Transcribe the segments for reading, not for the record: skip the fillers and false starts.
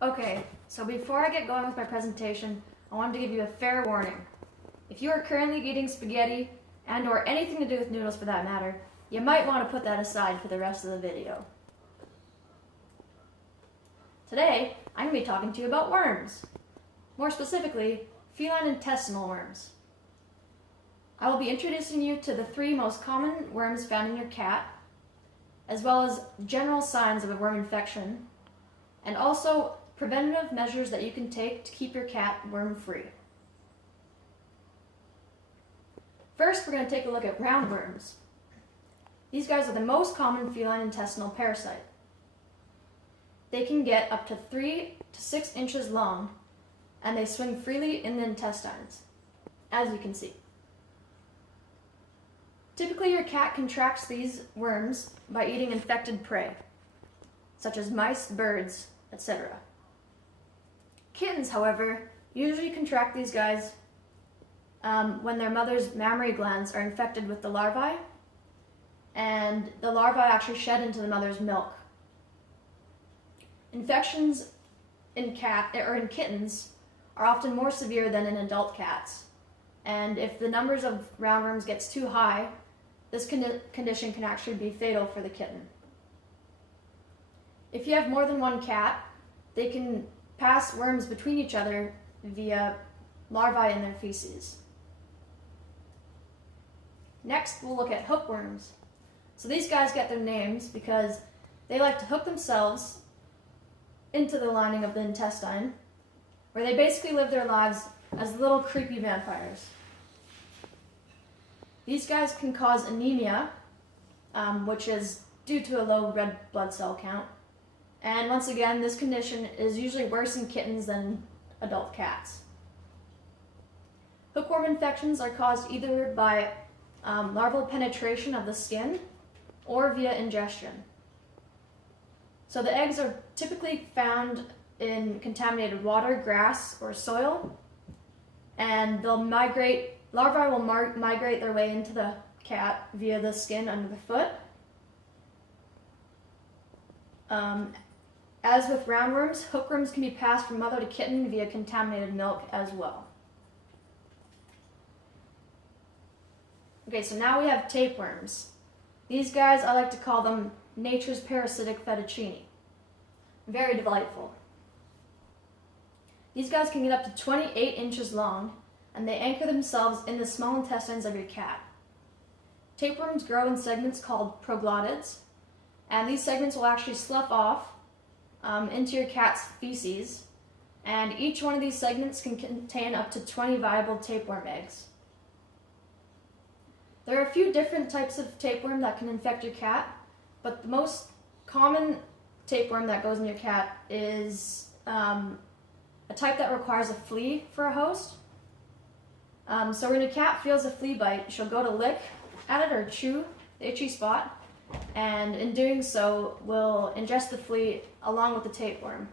Okay, so before I get going with my presentation, I wanted to give you a fair warning. If you are currently eating spaghetti or anything to do with noodles for that matter, you might want to put that aside for the rest of the video. Today, I'm going to be talking to you about worms. More specifically, feline intestinal worms. I will be introducing you to the 3 most common worms found in your cat, as well as general signs of a worm infection, and also preventative measures that you can take to keep your cat worm-free. First, we're going to take a look at roundworms. These guys are the most common feline intestinal parasite. They can get up to 3 to 6 inches long, and they swing freely in the intestines, as you can see. Typically, your cat contracts these worms by eating infected prey, such as mice, birds, etc. Kittens, however, usually contract these guys when their mother's mammary glands are infected with the larvae, and the larvae actually shed into the mother's milk. Infections in kittens are often more severe than in adult cats, and if the numbers of roundworms gets too high, this condition can actually be fatal for the kitten. If you have more than one cat, they can pass worms between each other via larvae in their feces. Next, we'll look at hookworms. So these guys get their names because they like to hook themselves into the lining of the intestine, where they basically live their lives as little creepy vampires. These guys can cause anemia, which is due to a low red blood cell count. And once again, this condition is usually worse in kittens than adult cats. Hookworm infections are caused either by larval penetration of the skin or via ingestion. So the eggs are typically found in contaminated water, grass, or soil, and larvae will migrate their way into the cat via the skin under the foot. As with roundworms, hookworms can be passed from mother to kitten via contaminated milk as well. Okay, so now we have tapeworms. These guys, I like to call them nature's parasitic fettuccine. Very delightful. These guys can get up to 28 inches long, and they anchor themselves in the small intestines of your cat. Tapeworms grow in segments called proglottids, and these segments will actually slough off into your cat's feces, and each one of these segments can contain up to 20 viable tapeworm eggs. There are a few different types of tapeworm that can infect your cat, but the most common tapeworm that goes in your cat is a type that requires a flea for a host. So when your cat feels a flea bite, she'll go to lick at it or chew the itchy spot, and in doing so will ingest the flea along with the tapeworm.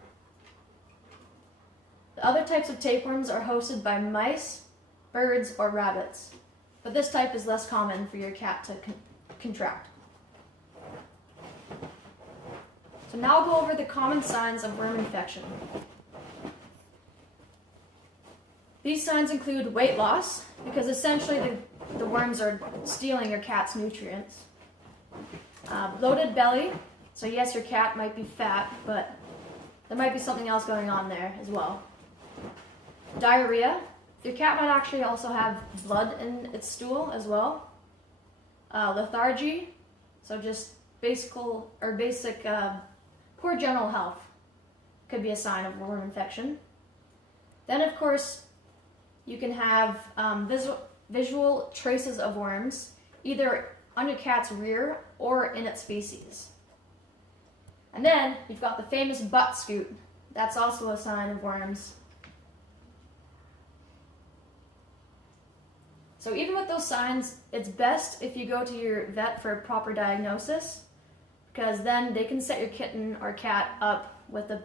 The other types of tapeworms are hosted by mice, birds, or rabbits, but this type is less common for your cat to contract. So now I'll go over the common signs of worm infection. These signs include weight loss, because essentially the worms are stealing your cat's nutrients. Bloated belly, so yes, your cat might be fat, but there might be something else going on there as well. Diarrhea, your cat might actually also have blood in its stool as well. Lethargy, so just basic poor general health could be a sign of worm infection. Then, of course, you can have visual traces of worms, either on your cat's rear or in its feces. And then you've got the famous butt scoot. That's also a sign of worms. So even with those signs, it's best if you go to your vet for a proper diagnosis, because then they can set your kitten or cat up with a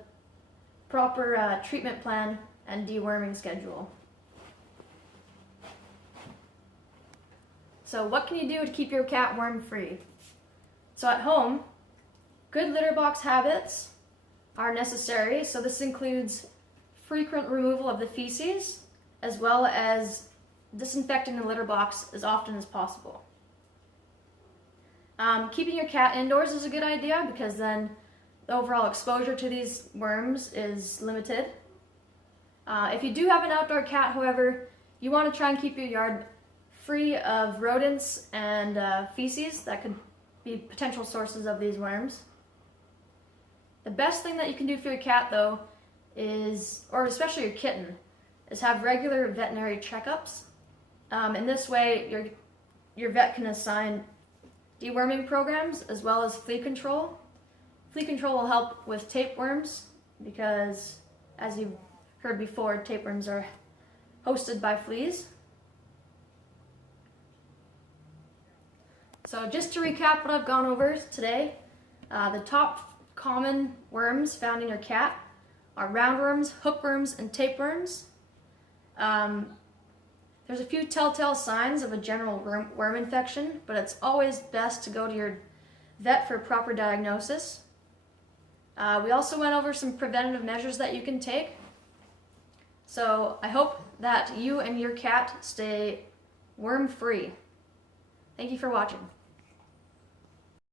proper treatment plan and deworming schedule. So what can you do to keep your cat worm-free? So at home, good litter box habits are necessary. So this includes frequent removal of the feces, as well as disinfecting the litter box as often as possible. Keeping your cat indoors is a good idea because then the overall exposure to these worms is limited. If you do have an outdoor cat, however, you want to try and keep your yard free of rodents and feces that could be potential sources of these worms. The best thing that you can do for your cat, though, is, or especially your kitten, is have regular veterinary checkups. In this way, your vet can assign deworming programs as well as flea control. Flea control will help with tapeworms because, as you've heard before, tapeworms are hosted by fleas. So just to recap what I've gone over today, the top common worms found in your cat are roundworms, hookworms, and tapeworms. There's a few telltale signs of a general worm infection, but it's always best to go to your vet for proper diagnosis. We also went over some preventative measures that you can take. So I hope that you and your cat stay worm-free. Thank you for watching.